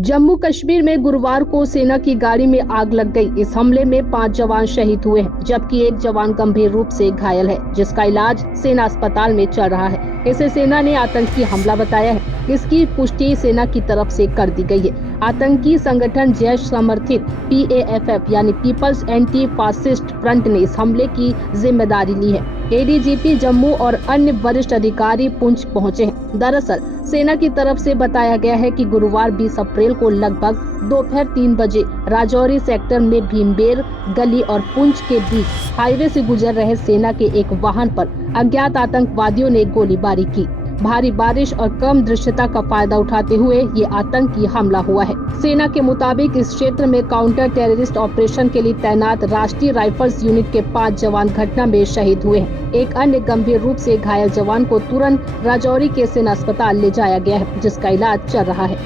जम्मू कश्मीर में गुरुवार को सेना की गाड़ी में आग लग गई। इस हमले में 5 जवान शहीद हुए हैं, जबकि एक जवान गंभीर रूप से घायल है, जिसका इलाज सेना अस्पताल में चल रहा है। इसे सेना ने आतंकी हमला बताया है। इसकी पुष्टि सेना की तरफ से कर दी गई है। आतंकी संगठन जैश समर्थित PAFF यानी पीपल्स एंटी फासिस्ट फ्रंट ने इस हमले की जिम्मेदारी ली है। ADGP जम्मू और अन्य वरिष्ठ अधिकारी पुंछ पहुंचे हैं। दरअसल सेना की तरफ से बताया गया है कि गुरुवार 20 अप्रैल को लगभग दोपहर 3 बजे राजौरी सेक्टर में भीमबेर गली और पुंछ के बीच हाईवे से गुजर रहे सेना के एक वाहन पर अज्ञात आतंकवादियों ने गोलीबारी की। भारी बारिश और कम दृश्यता का फायदा उठाते हुए ये आतंकी हमला हुआ है। सेना के मुताबिक इस क्षेत्र में काउंटर टेररिस्ट ऑपरेशन के लिए तैनात राष्ट्रीय राइफल्स यूनिट के 5 जवान घटना में शहीद हुए हैं। एक अन्य गंभीर रूप से घायल जवान को तुरंत राजौरी के सेना अस्पताल ले जाया गया है, जिसका इलाज चल रहा है।